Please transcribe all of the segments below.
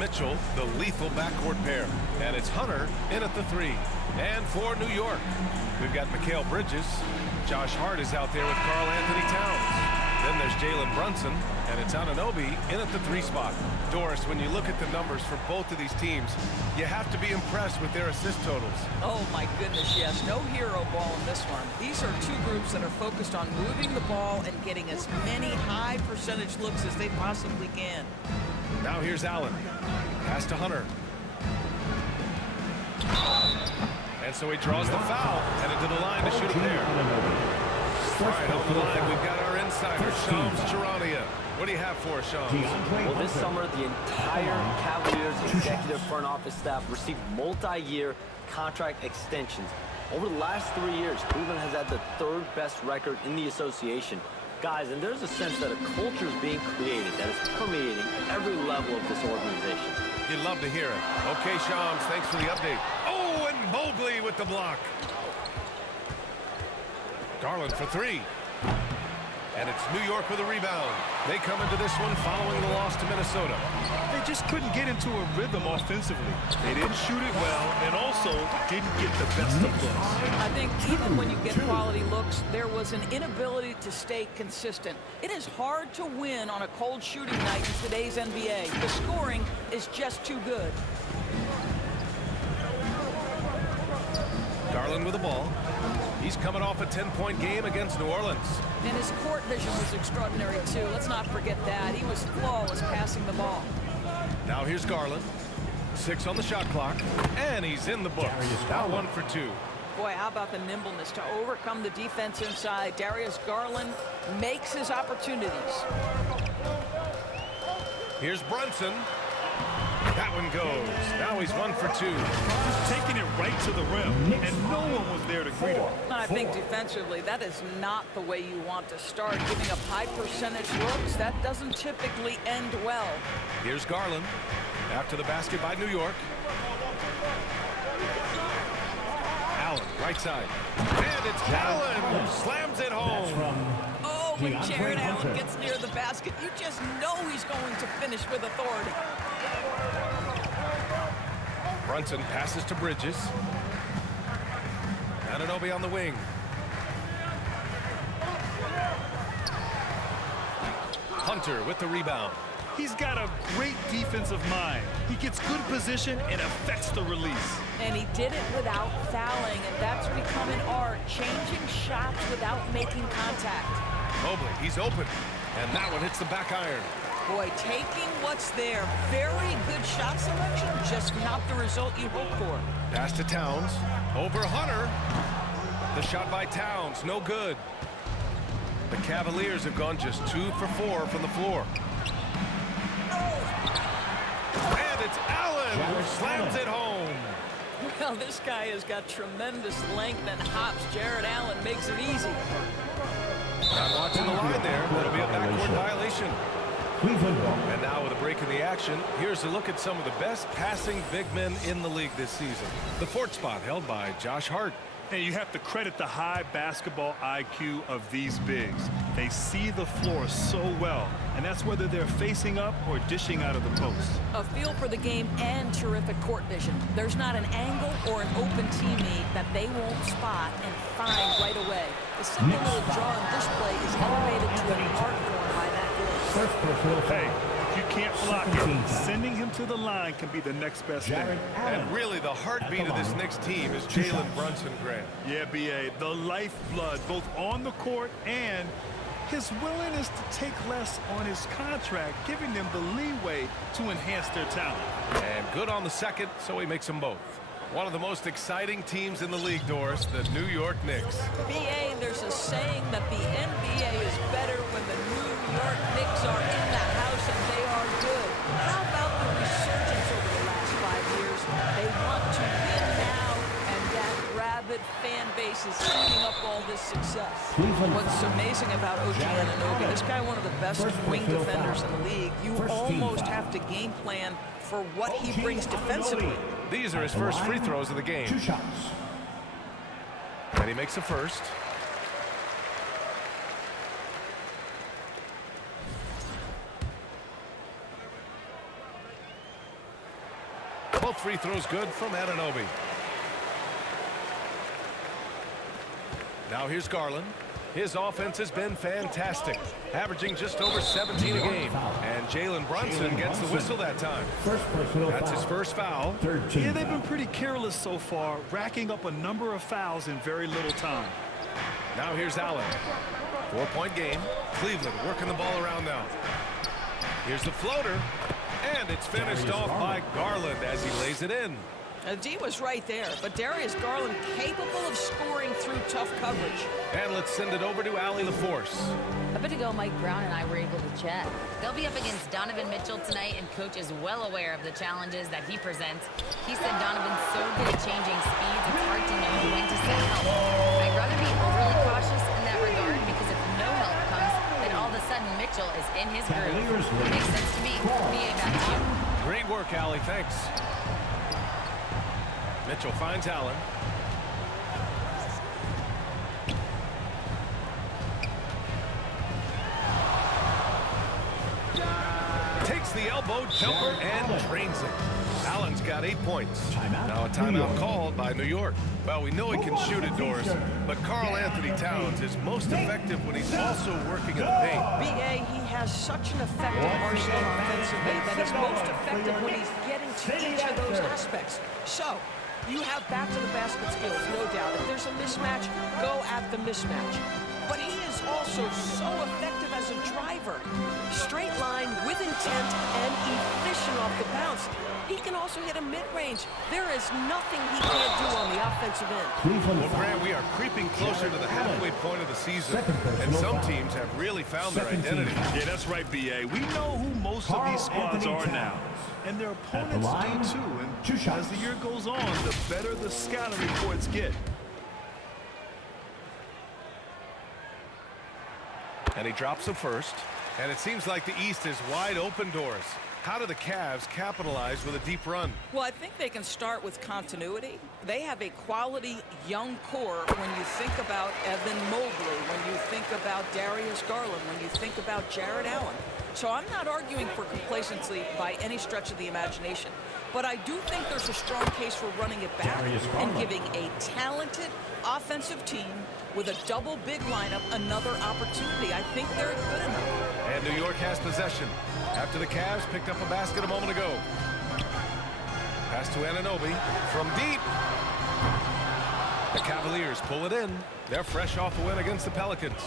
Mitchell, the lethal backcourt pair. And it's Hunter in at the 3. And for New York, we've got Mikal Bridges. Josh Hart is out there with Karl Anthony Towns. Then there's Jalen Brunson, and it's Anunoby in at the 3 spot. Doris, when you look at the numbers for both of these teams, you have to be impressed with their assist totals. Oh, my goodness, yes. No hero ball in this one. These are two groups that are focused on moving the ball and getting as many high percentage looks as they possibly can. Now here's Allen. Pass to Hunter. And so he draws the foul, and into the line to shoot a pair. All right, on the line, we've got our insider, Shams Charania. What do you have for us, Shams? Well, this summer, the entire Cavaliers executive front office staff received multi-year contract extensions. Over the last 3 years, Cleveland has had the 3rd best record in the association. Guys, and there's a sense that a culture is being created that is permeating every level of this organization. You'd love to hear it. Okay, Shams, thanks for the update. Oh, and Mobley with the block. Garland for 3. And it's New York with a rebound. They come into this one following the loss to Minnesota. They just couldn't get into a rhythm offensively. They didn't shoot it well and also didn't get the best of looks. I think even when you get quality looks, there was an inability to stay consistent. It is hard to win on a cold shooting night in today's NBA. The scoring is just too good. Garland with the ball. He's coming off a 10-point game against New Orleans. And his court vision was extraordinary, too. Let's not forget that. He was flawless passing the ball. Now here's Garland. 6 on the shot clock. And he's in the books. Now 1 for 2. Boy, how about the nimbleness to overcome the defense inside. Darius Garland makes his opportunities. Here's Brunson. That one goes. Now he's 1 for 2. Just taking it right to the rim, and no one was there to greet him. I think defensively, that is not the way you want to start. Giving up high percentage looks, that doesn't typically end well. Here's Garland. After the basket by New York. Allen, right side. And it's Allen. Slams it home. Oh, when Jared Allen gets near the basket, you just know he's going to finish with authority. Brunson passes to Bridges. Anunoby on the wing. Hunter with the rebound. He's got a great defensive mind. He gets good position and affects the release. And he did it without fouling, and that's become an art, changing shots without making contact. Mobley, he's open. And that one hits the back iron. Boy, taking what's there. Very good shot selection, just not the result you hope for. Pass to Towns. Over Hunter. The shot by Towns, no good. The Cavaliers have gone just 2 for 4 from the floor. And it's Allen who slams it home. Well, this guy has got tremendous length and hops. Jared Allen makes it easy. Not watching the line there. That'll be a backcourt violation. And now with a break in the action, here's a look at some of the best passing big men in the league this season. The 4th spot held by Josh Hart. And you have to credit the high basketball IQ of these bigs. They see the floor so well, and that's whether they're facing up or dishing out of the post. A feel for the game and terrific court vision. There's not an angle or an open teammate that they won't spot and find right away. The simple little draw and display is elevated to an art form by that voice. Hey, if you can't block him, sending him to the line can be the next best thing. And really the heartbeat of this Knicks team is Jalen Brunson, Grant. Yeah, B.A., the lifeblood, both on the court and his willingness to take less on his contract, giving them the leeway to enhance their talent. And good on the second, so he makes them both. One of the most exciting teams in the league, Doris, the New York Knicks. B.A., there's a saying that the NBA is better when the New York Knicks are in the house and they are good. How about the resurgence over the last 5 years? They want to win now, and that rabid fan base is eating up all this success. What's amazing about OG Anunoby, this guy one of the best wing defenders in the league. You almost have to game plan for what he brings defensively. These are his first free throws of the game. 2 shots. And he makes the first. Both free throws good from Anunoby. Now here's Garland. His offense has been fantastic, averaging just over 17 a game. And Jalen Brunson gets the whistle that time. That's his first foul. Yeah, they've been pretty careless so far, racking up a number of fouls in very little time. Now here's Allen. 4-point game. Cleveland working the ball around now. Here's the floater. And it's finished off by Garland as he lays it in. D was right there, but Darius Garland capable of scoring through tough coverage. And let's send it over to Allie LaForce. A bit ago, Mike Brown and I were able to chat. They'll be up against Donovan Mitchell tonight, and Coach is well aware of the challenges that he presents. He said Donovan's so good at changing speeds, it's hard to know when to send help. I'd rather be overly cautious in that regard, because if no help comes, then all of a sudden Mitchell is in his groove. Makes sense to me. BA, back to you. Great work, Allie. Thanks. Mitchell finds Allen. Takes the elbow jumper and drains it. Allen's got 8 points. Now a timeout called by New York. Well, we know he can shoot it, Doris, but Karl Anthony Towns is most effective when he's also working in the paint. BA, he has such an effective arsenal offensively that he's most effective when he's getting to each of those aspects. So, you have back-to-the-basket skills, no doubt. If there's a mismatch, go at the mismatch. But he is also so effective as a driver. Straight line, with intent, and efficient off the bounce. He can also hit a mid-range. There is nothing he can't do on the offensive end. Well, Grant, we are creeping closer to the halfway point of the season, and some teams have really found their identity. Yeah, that's right, BA. We know who most of these squads are now. And their opponents do too. And as the year goes on, the better the scouting reports get. And he drops the first. And it seems like the East is wide open, Doris. How do the Cavs capitalize with a deep run? Well, I think they can start with continuity. They have a quality young core when you think about Evan Mobley, when you think about Darius Garland, when you think about Jared Allen. So I'm not arguing for complacency by any stretch of the imagination. But I do think there's a strong case for running it back and giving a talented offensive team with a double big lineup another opportunity. I think they're good enough. And New York has possession after the Cavs picked up a basket a moment ago. Pass to Anunoby from deep. The Cavaliers pull it in. They're fresh off a win against the Pelicans.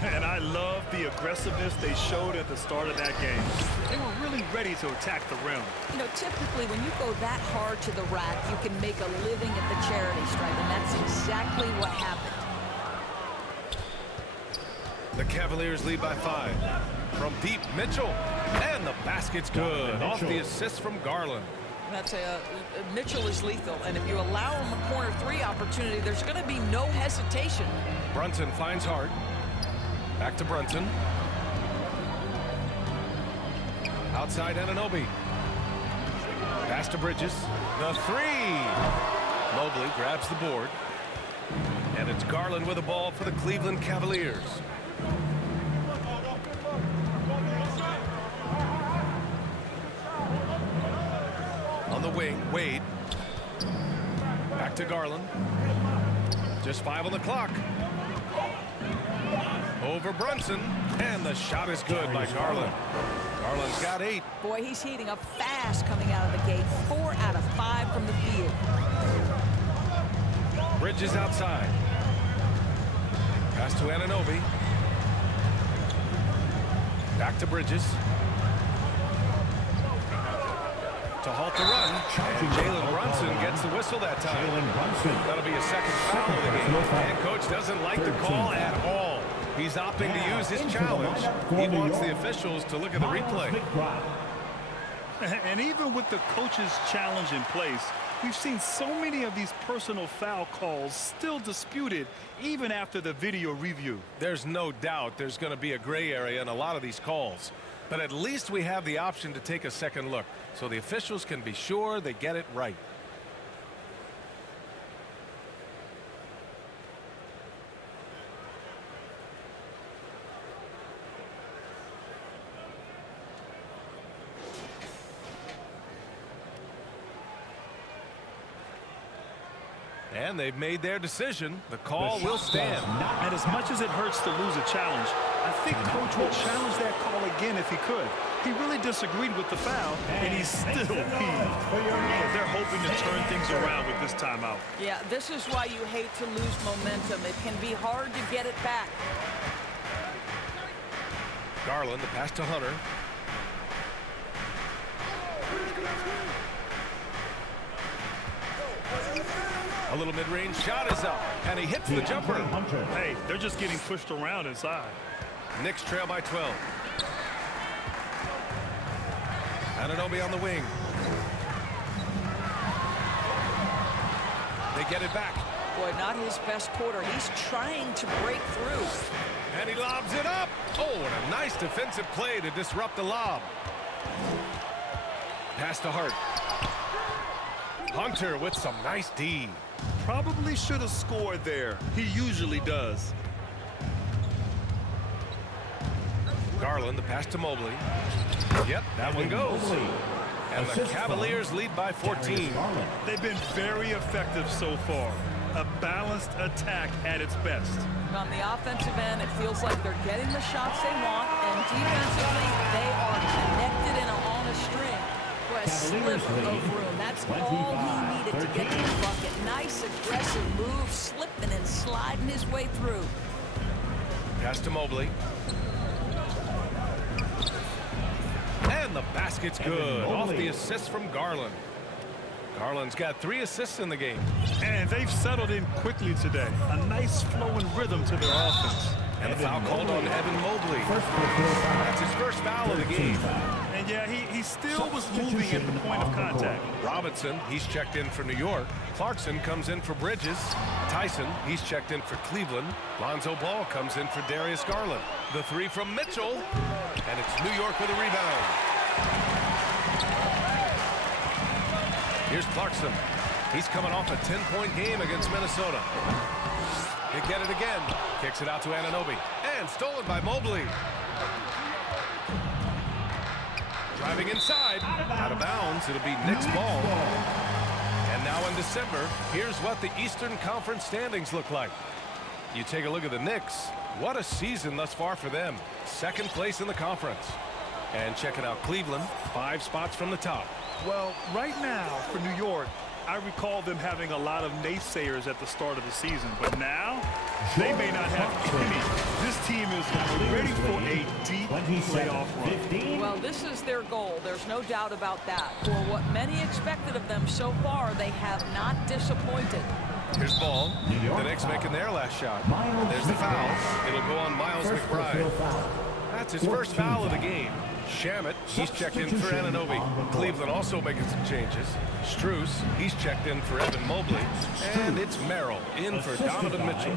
And I love the aggressiveness they showed at the start of that game. They were really ready to attack the rim. You know, typically when you go that hard to the rack, you can make a living at the charity stripe, and that's exactly what happened. The Cavaliers lead by 5. From deep, Mitchell. And the basket's good. Off the assist from Garland. That's Mitchell is lethal, and if you allow him a corner 3 opportunity, there's going to be no hesitation. Brunson finds Hart. Back to Brunson. Outside Anunoby. Pass to Bridges. The 3. Mobley grabs the board. And it's Garland with the ball for the Cleveland Cavaliers. On the wing, Wade. Back to Garland. Just 5 on the clock. Over Brunson, and the shot is good by Garland. Garland's got 8. Boy, he's heating up fast coming out of the gate. 4 out of 5 from the field. Bridges outside. Pass to Anunoby. Back to Bridges. To halt the run, and Jalen Brunson gets the whistle that time. That'll be a second foul of the game. And coach doesn't like the call at all. He's opting to use his challenge. He wants the officials to look at the replay. And even with the coach's challenge in place, we've seen so many of these personal foul calls still disputed even after the video review. There's no doubt there's going to be a gray area in a lot of these calls. But at least we have the option to take a second look, so the officials can be sure they get it right. And they've made their decision. The call will stand. And as much as it hurts to lose a challenge, I think Coach would challenge that call again if he could. He really disagreed with the foul, and he's still peeved. They're hoping to turn things around with this timeout. Yeah, this is why you hate to lose momentum. It can be hard to get it back. Garland, the pass to Hunter. A little mid-range shot is up, and he hits the jumper. Hey, they're just getting pushed around inside. Knicks trail by 12. Anunoby on the wing. They get it back. Boy, not his best quarter. He's trying to break through. And he lobs it up. Oh, and a nice defensive play to disrupt the lob. Pass to Hart. Hunter with some nice D. Probably should have scored there. He usually does. Garland, the pass to Mobley. Yep, that one goes. And the Cavaliers lead by 14. They've been very effective so far. A balanced attack at its best. On the offensive end, it feels like they're getting the shots they want, and defensively, they are connected and on a string. Boy, a sliver of room. That's all he needed to get to the bucket. Nice, aggressive move, slipping and sliding his way through. Pass to Mobley. And the basket's good. Off the assist from Garland. Garland's got 3 assists in the game. And they've settled in quickly today. A nice flowing rhythm to their offense. And the foul called on Evan Mobley. That's his first foul of the game. And yeah, he still was moving at the point of contact. Robinson, he's checked in for New York. Clarkson comes in for Bridges. Tyson, he's checked in for Cleveland. Lonzo Ball comes in for Darius Garland. The 3 from Mitchell. And it's New York with a rebound. Here's Clarkson. He's coming off a 10-point game against Minnesota. They get it again. Kicks it out to Anunoby. And stolen by Mobley. Driving inside. Out of bounds. It'll be Knicks ball. And now in December, here's what the Eastern Conference standings look like. You take a look at the Knicks. What a season thus far for them. 2nd place in the conference. And checking out Cleveland, 5 spots from the top. Well, right now for New York, I recall them having a lot of naysayers at the start of the season, but now they may not have any. This team is ready for a deep playoff run. Well, this is their goal. There's no doubt about that. For what many expected of them so far, they have not disappointed. Here's Ball. The Knicks making their last shot. There's the foul. It'll go on Miles McBride. That's his first foul of the game. Shamet, he's checked in for Anunoby. Cleveland also making some changes. Strus, he's checked in for Evan Mobley. And it's Merrill in for Donovan Mitchell.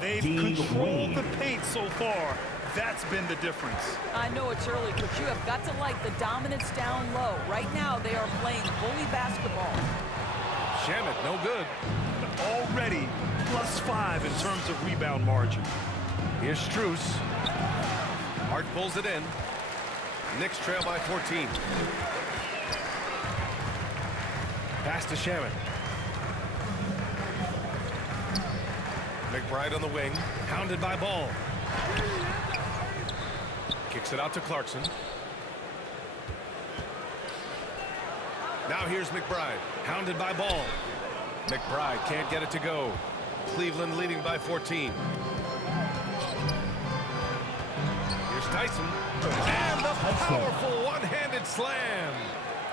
They've controlled the paint so far. That's been the difference. I know it's early, but you have got to like the dominance down low. Right now, they are playing bully basketball. Shamet, no good. Already +5 in terms of rebound margin. Here's Strus. Hart pulls it in. Knicks trail by 14. Pass to Shamet. McBride on the wing. Hounded by Ball. Kicks it out to Clarkson. Now here's McBride. Hounded by Ball. McBride can't get it to go. Cleveland leading by 14. Here's Tyson. And the powerful one-handed slam.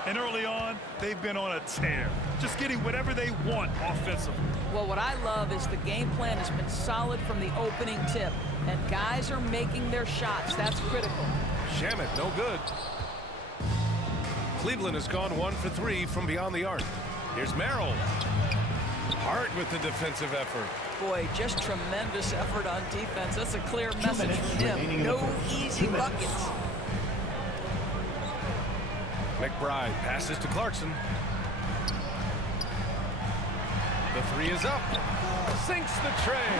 And early on, they've been on a tear. Just getting whatever they want offensively. Well, what I love is the game plan has been solid from the opening tip. And guys are making their shots. That's critical. Shamet, no good. Cleveland has gone 1 for 3 from beyond the arc. Here's Merrill. Hart with the defensive effort. Boy, just tremendous effort on defense. That's a clear message from him. No easy buckets. McBride passes to Clarkson. The 3 is up. Sinks the tray.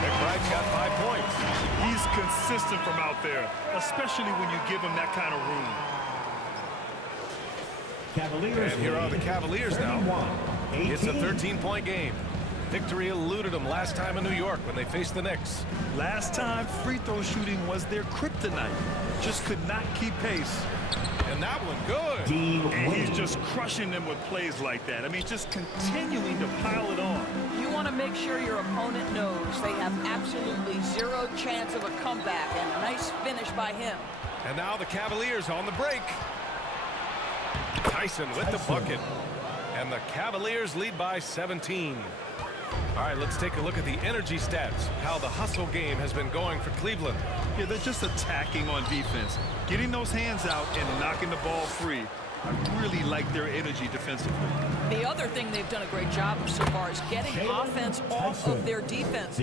McBride's got 5 points. He's consistent from out there, especially when you give him that kind of room. And here are the Cavaliers now. It's a 13-point game. Victory eluded them last time in New York when they faced the Knicks. Last time, free throw shooting was their kryptonite. Just could not keep pace. And that one good. And he's just crushing them with plays like that. I mean, just continuing to pile it on. You want to make sure your opponent knows they have absolutely zero chance of a comeback, and a nice finish by him. And now the Cavaliers on the break. Tyson with the bucket. And the Cavaliers lead by 17. All right, let's take a look at the energy stats, how the hustle game has been going for Cleveland. Yeah, they're just attacking on defense, getting those hands out and knocking the ball free. I really like their energy defensively. The other thing they've done a great job of so far is getting offense off of their defense.